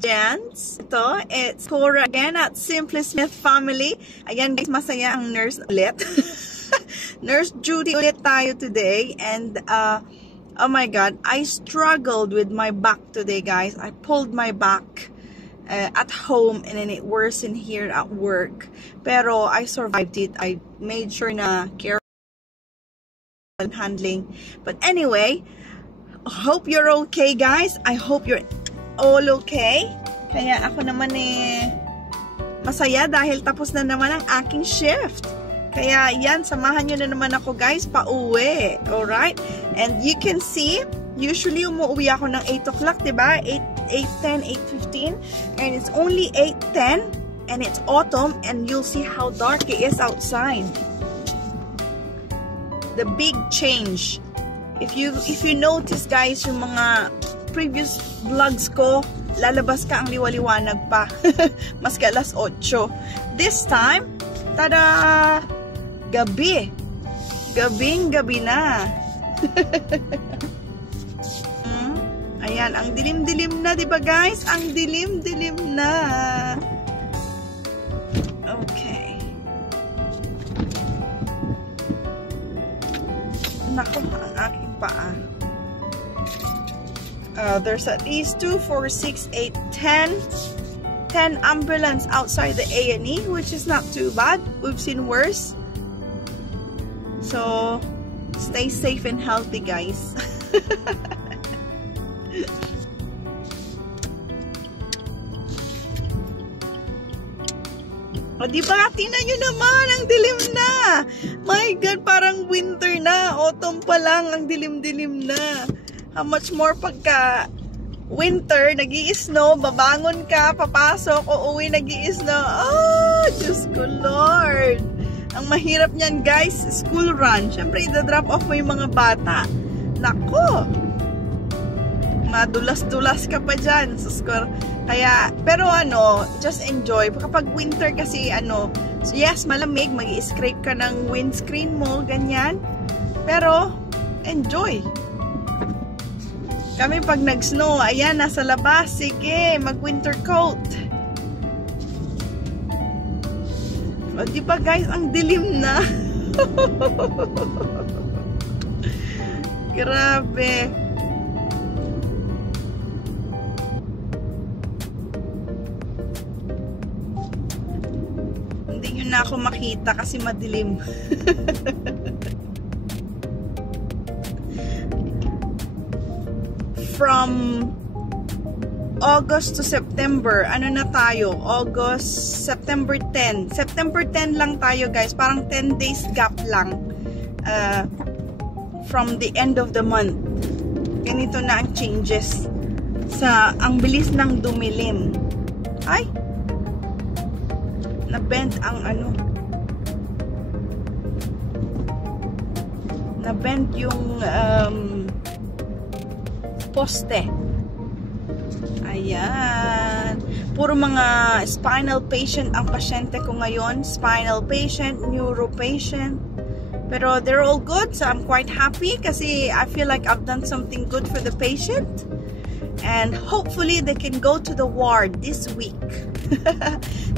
gents. Ito, it's Cora again at Simply Smith Family. Ayan guys, masaya ang nurse ulit. Nurse duty ulit tayo today. And, oh my God, I struggled with my back today, guys. I pulled my back at home and then it worsened here at work. Pero I survived it. I made sure na careful handling. But anyway, hope you're okay, guys. I hope you're all okay. Kaya ako naman masaya dahil tapos na naman ang aking shift. Kaya yan, samahan nyo na naman ako, guys, pauwi. Alright? And you can see, usually umuwi ako ng 8 o'clock, diba? 8:10, 8:15. And it's only 8:10 and it's autumn and you'll see how dark it is outside. The big change. If you notice, guys, yung mga previous vlogs ko, lalabas ka ang liwaliwanag pa. Maski alas 8. This time, tada! Gabi. Gabing-gabi na. Ayan, ang dilim-dilim na, diba guys? Ang dilim-dilim na. Okay. Naku, ang aking paa. There's at least 2, 4, 6, 8, 10 ambulance outside the A&E, which is not too bad. We've seen worse. So, stay safe and healthy, guys. O, diba? Tingnan nyo naman, ang dilim na. My God, parang winter na. Autumn pa lang, ang dilim-dilim na. How much more pagka winter, nag-i-snow, babangon ka, papasok, uuwi, nag-i-snow. Oh, Diyos ko, Lord. Ang mahirap niyan, guys, school run. Siyempre, i-drop off mo yung mga bata. Nako! Madulas-dulas ka pa dyan sa school. Kaya, pero just enjoy. Kapag winter kasi, so yes, malamig, mag-i-scrape ka ng windscreen mo, ganyan. Pero, enjoy. Kami pag nag-snow, ayan, nasa labas, sige, mag-winter coat. O, diba guys, ang dilim na. Grabe. Hindi nyo na ako makita kasi madilim. From August to September, ano na tayo? September 10. September 10 lang tayo, guys. Parang 10 days gap lang from the end of the month. Ganito na ang changes. Ang bilis ng dumilim. Ay! Na-bend ang na-bend yung poste. Ayan. Puro mga spinal patient ang pasyente ko ngayon. Spinal patient, neuro patient. Pero they're all good. So I'm quite happy kasi I feel like I've done something good for the patient. And hopefully they can go to the ward this week.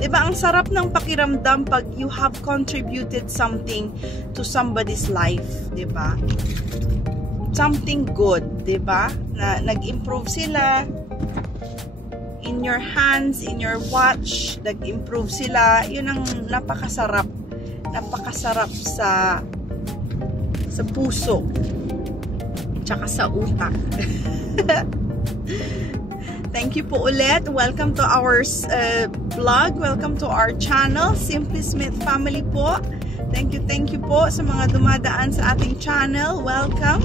Diba? Ang sarap ng pakiramdam pag you have contributed something to somebody's life. Diba? Something good, diba? Na nag-improve sila in your hands, in your watch, nag-improve sila. Yun ang napakasarap. Napakasarap sa puso. Tsaka sa utak. Thank you po ulit. Welcome to our vlog. Welcome to our channel, Simply Smith Family po. Thank you po sa mga dumadaan sa ating channel. Welcome.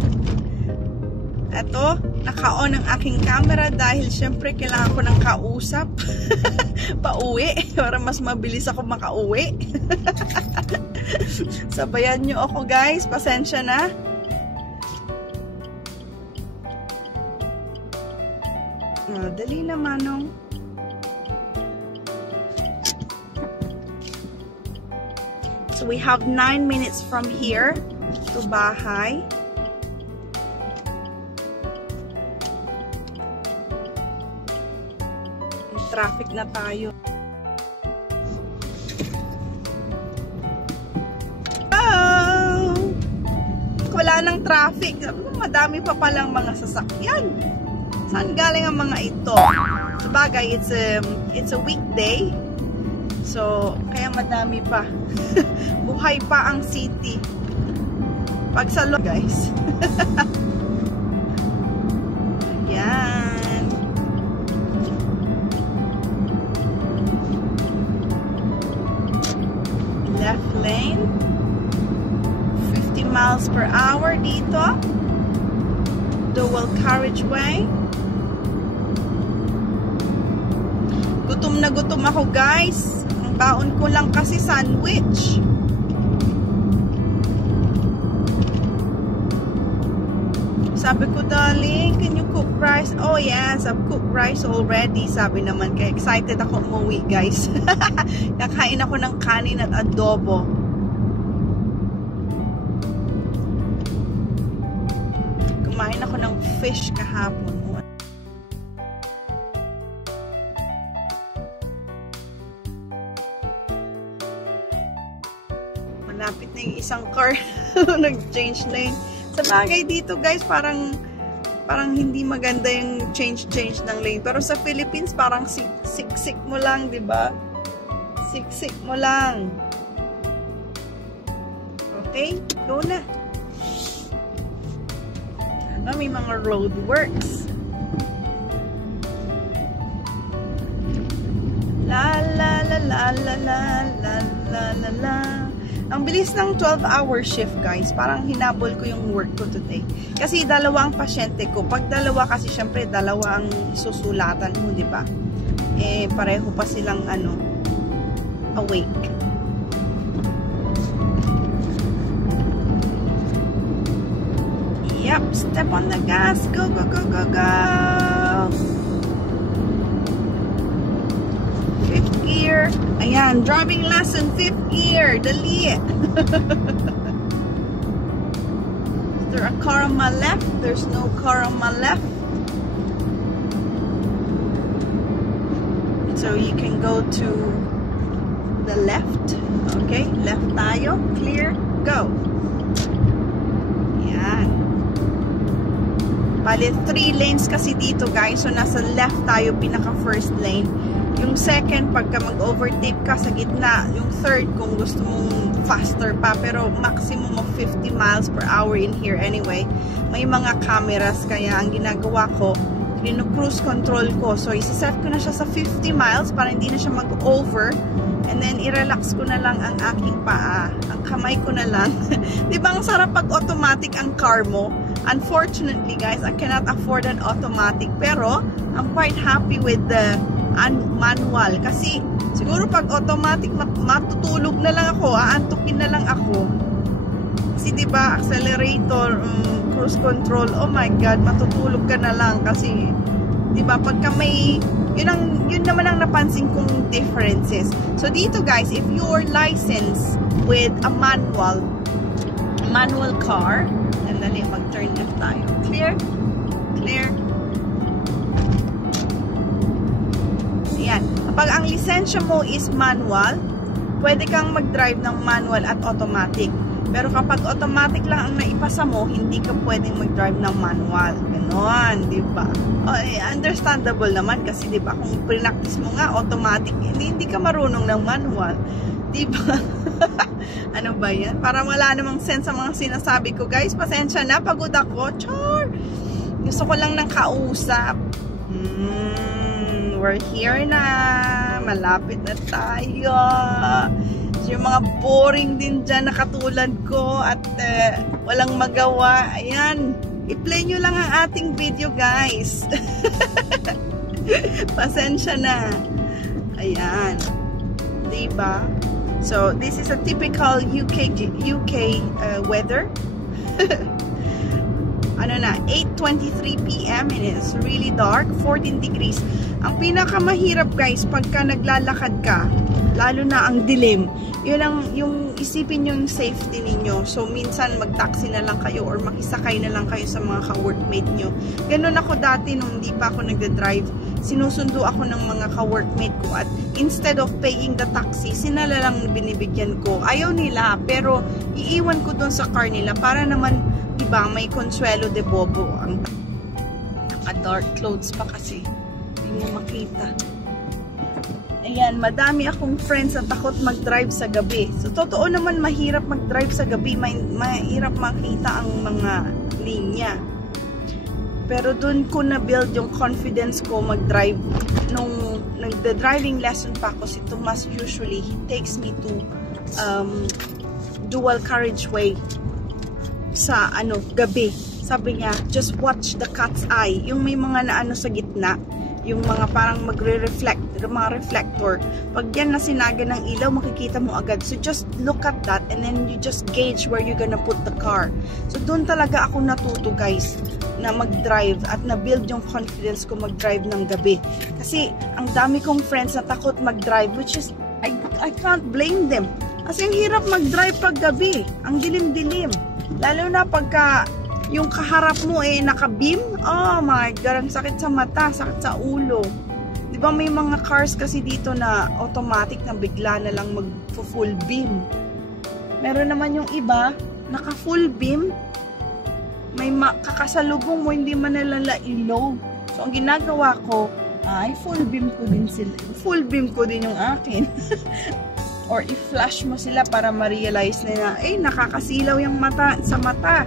Eto, naka-on ang aking camera dahil syempre kailangan ko ng kausap. Pauwi, para mas mabilis ako makauwi. Sabayan nyo ako, guys. Pasensya na. Dali na, Manong. So we have 9 minutes from here to bahay. traffic na tayo. Oh! Wala nang traffic. Madami pa palang mga sasakyan. Saan galing ang mga ito? Sabagay, it's a weekday. So, kaya madami pa. Buhay pa ang city. Pag sa loob, guys. Ayan. Left lane. 50 miles per hour dito. Dual carriageway. Gutom na gutom ako, guys. Ang baon ko lang kasi sandwich. Sabi ko, darling, can you cook rice? Oh yes, I've cooked rice already. Sabi naman, kaya excited ako umuwi, guys. Nakain ako ng kanin at adobo. Kumain ako ng fish kahapon. Malapit na yung isang car. Nag-change lane. Sa bagay dito, guys, parang hindi maganda yung change ng lane. Pero sa Philippines, parang siksik mo lang, di ba? Siksik mo lang. Okay? Go na. Ano, may mga road works. La la la la la la la la la la. Ang bilis ng 12-hour shift, guys. Parang hinabol ko yung work ko today. Kasi dalawa ang pasyente ko. Pag dalawa kasi, syempre, dalawa ang susulatan mo, di ba? Eh, pareho pa silang, awake. Yep, step on the gas. Go, go, go, go, go! Fifth gear. Ayan, driving lesson, fifth gear. Dali. Is there a car on my left? There's no car on my left. So you can go to the left. Okay, left tayo. Clear. Go. Ayan. Bale, 3 lanes kasi dito, guys. So nasa left tayo, pinaka first lane. Yung second, pagka mag-overtake ka sa gitna. Yung third, kung gusto mong faster pa. Pero maximum of 50 miles per hour in here anyway. May mga cameras, kaya ang ginagawa ko, cruise control ko. So, isiset ko na siya sa 50 miles para hindi na siya mag-over. And then, i-relax ko na lang ang aking paa. Ang kamay ko na lang. Diba ang sarap pag automatic ang car mo? Unfortunately, guys, I cannot afford an automatic. Pero, I'm quite happy with the manual. Kasi, siguro pag automatic, matutulog na lang ako, aantukin na lang ako. Kasi, diba, accelerator, cruise control, oh my God, matutulog ka na lang. Kasi, diba, pagka may, yun naman ang napansin kong differences. So, dito, guys, if you're licensed with a manual car, dali, mag-turn left tayo. Clear? Clear? Ayan. Kapag ang lisensya mo is manual, pwede kang mag-drive ng manual at automatic. Pero kapag automatic lang ang naipasa mo, hindi ka pwedeng mag-drive ng manual. Ganon, di ba? Understandable naman kasi, di ba, kung pinaktis mo nga automatic, hindi ka marunong ng manual. Di ba? Ano ba yan? Para wala namang sense sa mga sinasabi ko, guys. Pasensya na, pagod ako. Char! Gusto ko lang ng kausap. We're here na. Malapit na tayo. So, yung mga boring din dyan na katulad ko at walang magawa. Ayan. I-play nyo lang ang ating video, guys. Pasensya na. Ayan. Diba? So, this is a typical UK weather. Ano na, 8:23 p.m. and it's really dark, 14 degrees. Ang pinakamahirap, guys, pagka naglalakad ka, lalo na ang dilim, yun ang, yung isipin nyo yung safety ninyo. So, minsan mag-taxi na lang kayo or makisakay na lang kayo sa mga ka-workmate nyo. Ganun ako dati nung hindi pa ako nagda-drive. sinusundo ako ng mga ka-workmate ko at instead of paying the taxi, sila lang binibigyan ko. Ayaw nila, pero iiwan ko dun sa car nila para naman, diba, may consuelo de bobo. Ang naka-dark clothes pa kasi. Hindi mo makita. Ayan, madami akong friends na takot mag-drive sa gabi. So, totoo naman mahirap mag-drive sa gabi. Mahirap makita ang mga linya. Pero dun ko na-build yung confidence ko mag-drive. Nung nagda-driving lesson pa ako, si Tomas usually, he takes me to dual carriageway sa gabi. Sabi niya, just watch the cat's eye. Yung may mga naano sa gitna. Yung mga parang magre-reflect, mga reflector. Pag yan na sinaga ng ilaw, makikita mo agad. So just look at that and then you just gauge where you're gonna put the car. So doon talaga ako natuto, guys, na mag-drive at na-build yung confidence ko mag-drive ng gabi. Kasi ang dami kong friends na takot mag-drive, which is, I can't blame them. Kasi ang hirap mag-drive pag gabi. Ang dilim-dilim. Lalo na pagka yung kaharap mo naka-beam, oh my God, ang sakit sa mata, sakit sa ulo. Diba may mga cars kasi dito na automatic na bigla na lang mag-full beam. Meron naman yung iba, naka-full beam, may kakasalubong mo, hindi man nalala ilaw. So ang ginagawa ko, ay full beam ko din sila. Full beam ko din yung akin. Or i-flash mo sila para ma-realize na nakakasilaw yung mata sa mata.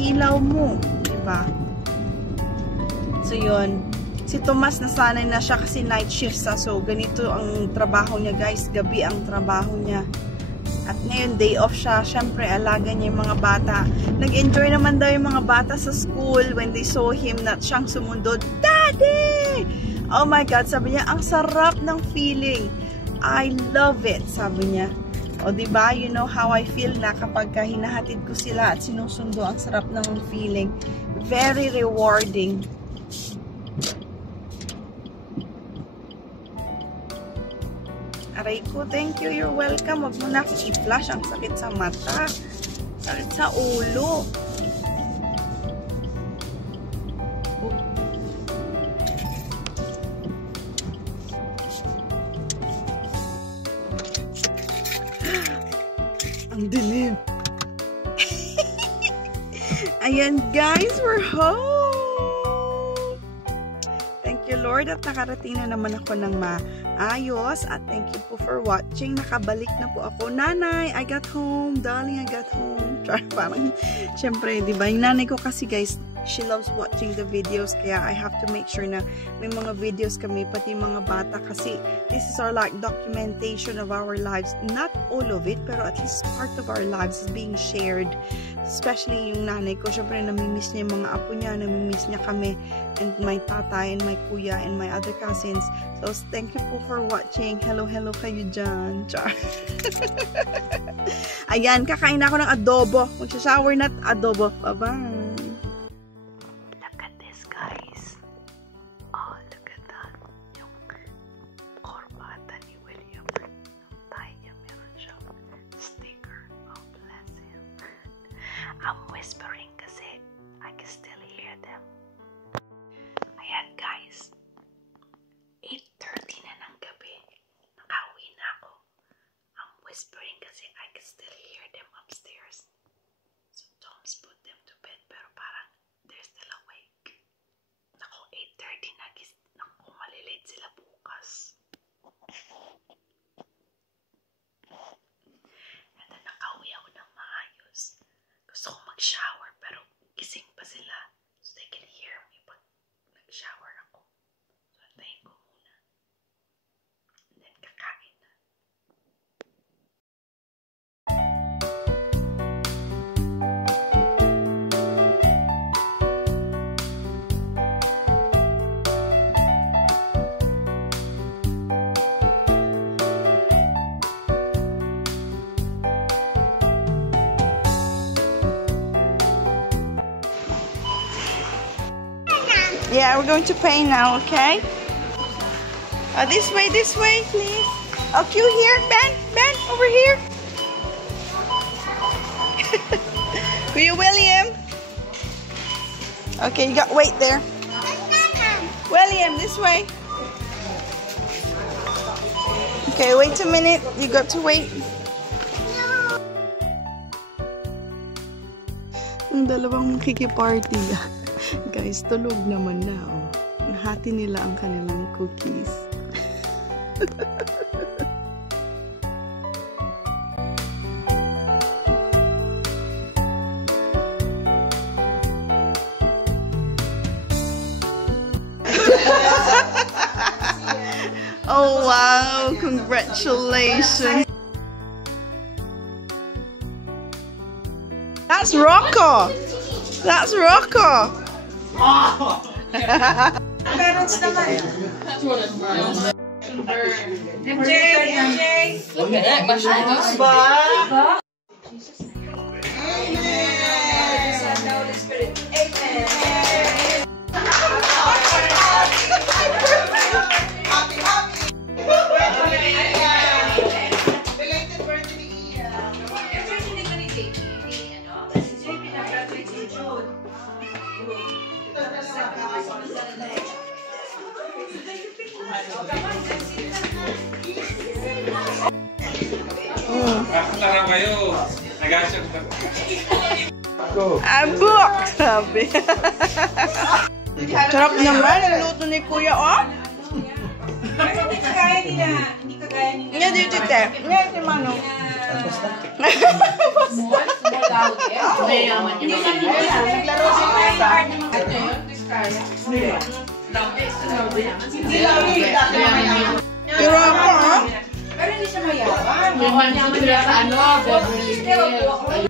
Ilaw mo, diba? So yun, si Tomas nasanay na siya kasi night shift sa, so ganito ang trabaho niya, guys, gabi ang trabaho niya. At ngayon day off siya, syempre alaga niya yung mga bata. Nag-enjoy naman daw yung mga bata sa school when they saw him na siyang sumundod, Daddy! Oh my God, sabi niya, ang sarap ng feeling, I love it, sabi niya. O diba, you know how I feel na kapag hinahatid ko sila at sinusundo, ang sarap ng feeling. Very rewarding. Aray ko, thank you, you're welcome. Wag mo na i-flash, ang sakit sa mata. Sakit sa ulo. Ang dilim. Ayan, guys, we're home. Thank you, Lord, at nakarating na naman ako ng maayos. At thank you po for watching. Nakabalik na po ako. Nanay, I got home. Darling, I got home. Parang, syempre, diba? Yung nanay ko kasi, guys, she loves watching the videos, kaya I have to make sure na may mga videos kami, pati mga bata, kasi this is our like documentation of our lives. Not all of it, pero at least part of our lives is being shared. Especially yung nanay ko, syempre namimiss niya yung mga apo niya, namimiss niya kami, and my tatay, and my kuya, and my other cousins. So thank you po for watching. Hello kayo dyan. Char. Ayan, kakain na ako ng adobo. Magsha-shower na adobo. Bye-bye. I'm whispering kasi I can still hear them. Ayan, guys. 8:30 na ng gabi. Nakauwi na ako. I'm whispering kasi I can still hear them upstairs. So Tom's put them to bed pero parang they're still awake. Naku, 8:30 na. Naku, malilate sila bukas. And then nakauwi ako ng maayos. Gusto ko mag-shower pero gising pa sila so they can hear me pag nag-shower ako. So antayin ko muna. And then kakain na. Yeah, we're going to pay now, okay? This way, please. Oh, Q here, Ben, over here. Kuya William. Okay, you got wait there. William, this way. Okay, wait a minute. You got to wait. Ang dalawang makikiparty. Guys, tulog naman na. Oh. Nahati nila ang kanilang cookies. Oh wow, congratulations. That's Rocco. That's Rocco. Parents naman. MJ. Look at that, mashallah. Ba? Amen. Son, Holy Spirit. Amen. Belated birthday ni Iya. Yung birthday ko ni JP, si JP na-graduate si June. Larang kayo. Nag-action ka. Abok! Sabi. Sarap naman ang luto ni Kuya, oh. Hindi kagaya nila. Hindi kagaya nila. Nga dito, te. Nga si Manong. Small out eh. Mayaman niya. Naglaro sila sa hard naman ito yun. Kaya. Pero ako, oh. Pero hindi siya mayaman. Mayaman sila sa ano, Beverly Hills.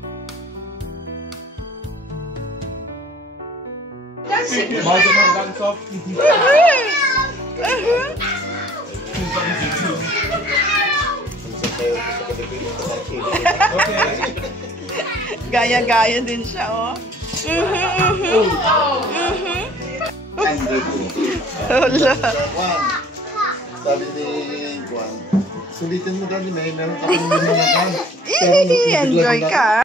Gaya-gaya din siya, oh. Wala. Sabi ni Juan, sulitin mo dali, may meron ka kung luminakan. Enjoy ka.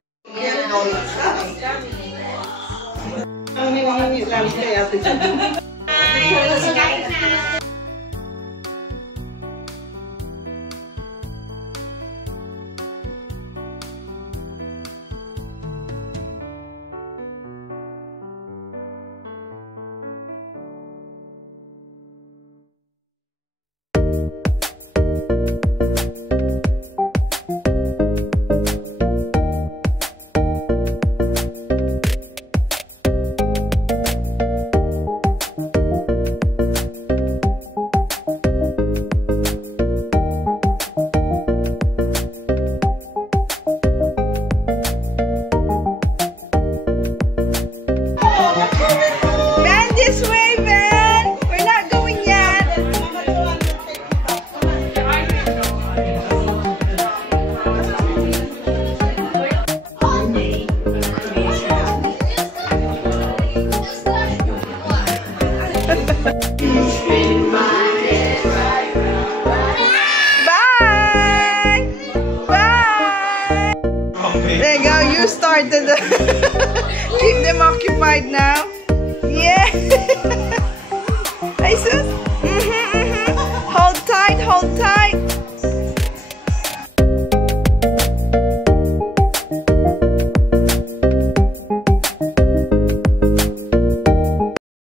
There you go, you started. Keep them occupied now. Yeah.